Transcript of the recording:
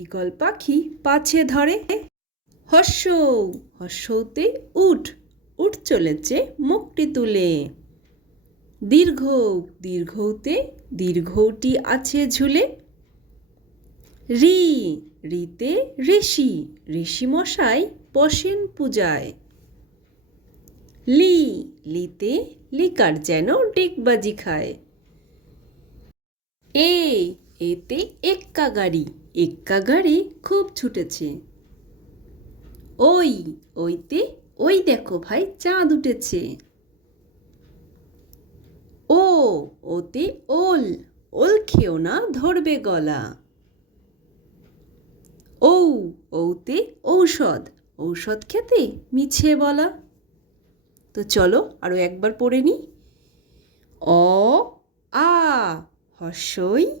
Eagle পাখি পাছে ধরে। হর্ষ, হর্ষতে উঠ উঠ চলেছে মুখটি তুলে। দীর্ঘ, দীর্ঘতে দীর্ঘটি আছে ঝুলে। রি, রিতে ঋষি ঋষি মশাই বসেন পূজায়। লি, লিতে লিকার যেন ডিগবাজি খায়। এ এতে এক্কা গাড়ি এক্কা গাড়ি খুব ছুটেছে। ওই, ওইতে, ওই দেখো ভাই, চাঁদ উঠেছে। ও, ওতে ওল ওল খেও না, ধরবে গলা। ঔ, ঔতে ঔষধ ঔষধ খেতে মিছে বলা। তো চলো আরও একবার পড়ে নি। অ, আ, হর্ষই